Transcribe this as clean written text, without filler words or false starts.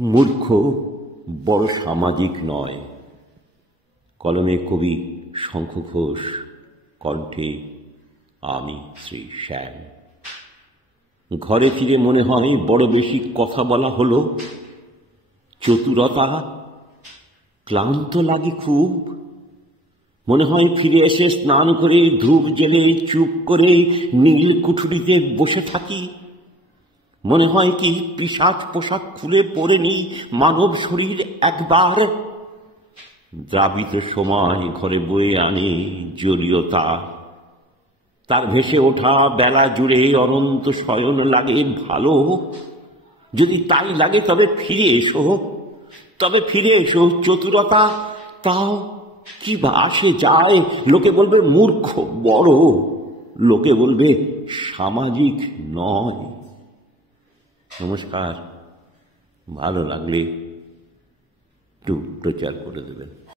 মূর্খ বড় সামাজিক নয়। কলমে কবি শঙ্খ ঘোষ, কণ্ঠে আমি শ্রী শ্যাম। ঘরে ফিরে মনে হয় বড় বেশি কথা বলা হলো। চতুরতা ক্লান্ত লাগে খুব। মনে হয় ফিরে এসে স্নান করে ধূপ জেলে চুপ করে নীল কুঠুরিতে বসে থাকি। মনে হয় কি পিশাচ পোশাক খুলে পরে নেই মানব শরীর একবার। দ্রাবিত সময় ঘরে বয়ে আনে জলীয়তা। তার ভেসে ওঠা বেলা জুড়ে অনন্ত শয়ন লাগে ভালো। যদি তাই লাগে তবে ফিরে এসো, তবে ফিরে এসো। চতুরতা তাও কি বা আসে যায়। লোকে বলবে মূর্খ বড়, লোকে বলবে সামাজিক নয়। নমস্কার, ভালো লাগলে একটু প্রচার করে দেবেন।